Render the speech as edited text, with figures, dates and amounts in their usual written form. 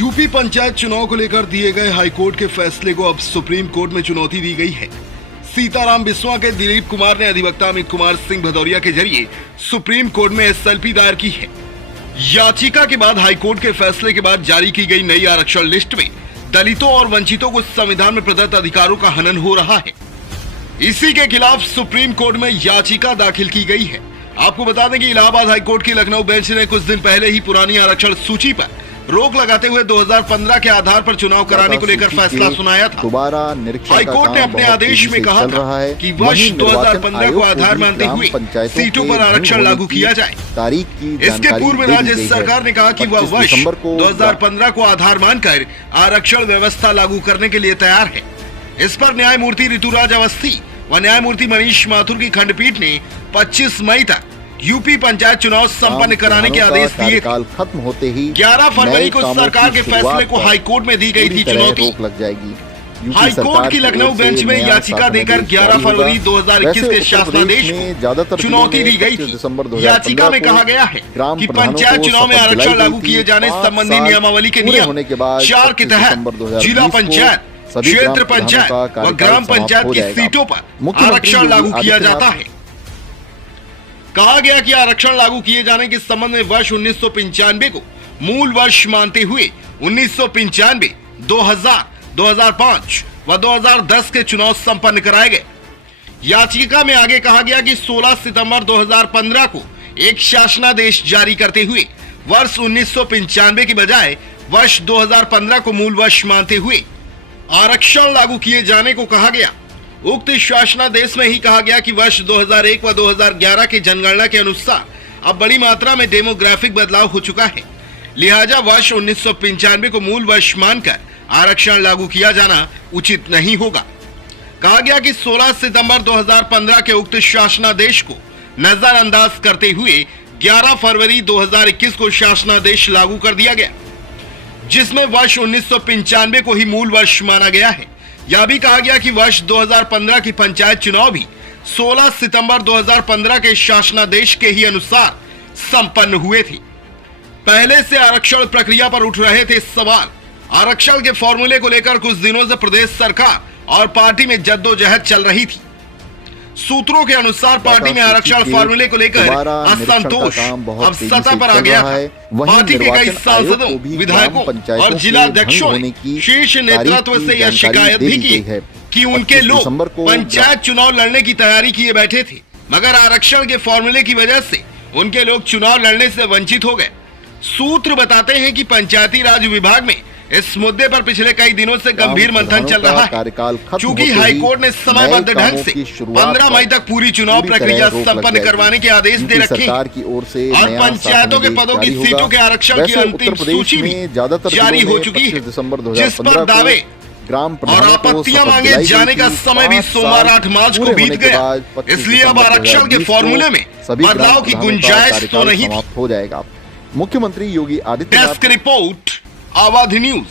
UP panchayat चुनाव को लेकर दिए गए हाईकोर्ट के फैसले को अब सुप्रीम कोर्ट में चुनौती दी गई है। सीताराम बिस्वा के दिलीप कुमार ने अधिवक्ता अमित कुमार सिंह भदौरिया के जरिए सुप्रीम कोर्ट में एसएलपी दायर की है। याचिका के बाद हाईकोर्ट के फैसले के बाद जारी की गई नई आरक्षण लिस्ट में दलितों और वंचितों को संविधान में प्रदत्त अधिकारों का हनन हो रहा है। इसी के खिलाफ सुप्रीम कोर्ट में याचिका दाखिल की गई है। आपको बता दें कि इलाहाबाद हाईकोर्ट की लखनऊ बेंच ने कुछ दिन पहले ही पुरानी आरक्षण सूची पर रोक लगाते हुए 2015 के आधार पर चुनाव कराने को लेकर फैसला सुनाया था। दोबारा निरीक्षण हाईकोर्ट ने अपने आदेश में कहा था कि वर्ष 2015 को आधार मानते हुए सीटों पर आरक्षण लागू किया जाए। तारीख की इसके पूर्व राज्य सरकार ने कहा कि वह वर्ष 2015 को आधार मानकर आरक्षण व्यवस्था लागू करने के लिए तैयार है। इस पर न्यायमूर्ति ऋतुराज अवस्थी व न्यायमूर्ति मनीष माथुर की खंडपीठ ने 25 मई तक यूपी पंचायत चुनाव संपन्न कराने के आदेश दिए। खत्म होते ही 11 फरवरी को सरकार के फैसले को हाईकोर्ट में दी गई थी चुनौती। लग जाएगी। हाईकोर्ट की लखनऊ बेंच में याचिका देकर 11 फरवरी 2021 के शासनादेश को चुनौती दी गई थी। याचिका में कहा गया है कि पंचायत चुनाव में आरक्षण लागू किए जाने संबंधी नियमावली के नियम 4 के तहत जिला पंचायत, क्षेत्र पंचायत व ग्राम पंचायत की सीटों पर आरक्षण लागू किया जाता है। कहा गया कि आरक्षण लागू किए जाने के संबंध में वर्ष 1995 को मूल वर्ष मानते हुए 1995, 2000, 2005 व 2010 के चुनाव संपन्न कराए गए। याचिका में आगे कहा गया कि 16 सितंबर 2015 को एक शासनादेश जारी करते हुए वर्ष 1995 की बजाय वर्ष 2015 को मूल वर्ष मानते हुए आरक्षण लागू किए जाने को कहा गया। उक्त शासनादेश में ही कहा गया कि वर्ष 2001 व 2011 की जनगणना के अनुसार अब बड़ी मात्रा में डेमोग्राफिक बदलाव हो चुका है, लिहाजा वर्ष 1995 को मूल वर्ष मानकर आरक्षण लागू किया जाना उचित नहीं होगा। कहा गया कि 16 सितंबर 2015 के उक्त शासनादेश को नजरअंदाज करते हुए 11 फरवरी 2021 को शासनादेश लागू कर दिया गया, जिसमें वर्ष 1995 को ही मूल वर्ष माना गया है। यह भी कहा गया कि वर्ष 2015 की पंचायत चुनाव भी 16 सितंबर 2015 के शासनादेश के ही अनुसार संपन्न हुए थे। पहले से आरक्षण प्रक्रिया पर उठ रहे थे सवाल। आरक्षण के फॉर्मूले को लेकर कुछ दिनों से प्रदेश सरकार और पार्टी में जद्दोजहद चल रही थी। सूत्रों के अनुसार पार्टी में आरक्षण फॉर्मूले को लेकर असंतोष अब सतह पर आ गया है। पार्टी के कई सांसदों, विधायकों और जिला अध्यक्षों ने शीर्ष नेतृत्व से यह शिकायत भी की कि उनके लोग पंचायत चुनाव लड़ने की तैयारी किए बैठे थे, मगर आरक्षण के फॉर्मूले की वजह से उनके लोग चुनाव लड़ने से वंचित हो गए। सूत्र बताते हैं कि पंचायती राज विभाग में इस मुद्दे पर पिछले कई दिनों से गंभीर मंथन चल रहा है। चूंकि हाईकोर्ट ने समयबद्ध ढंग से 15 मई तक पूरी चुनाव प्रक्रिया संपन्न करवाने के आदेश दे रखे और पंचायतों के पदों की सीटों के आरक्षण की अंतिम सूची भी जारी हो चुकी है, जिस पर दावे और आपत्तियां मांगे जाने का समय भी सोमवार 8 मार्च को बीत गया। इसलिए अब आरक्षण के फॉर्मूले में बदलाव की गुंजाइश तो नहीं हो जाएगा। मुख्यमंत्री योगी आदित्यनाथ। डेस्क रिपोर्ट, आवाज न्यूज।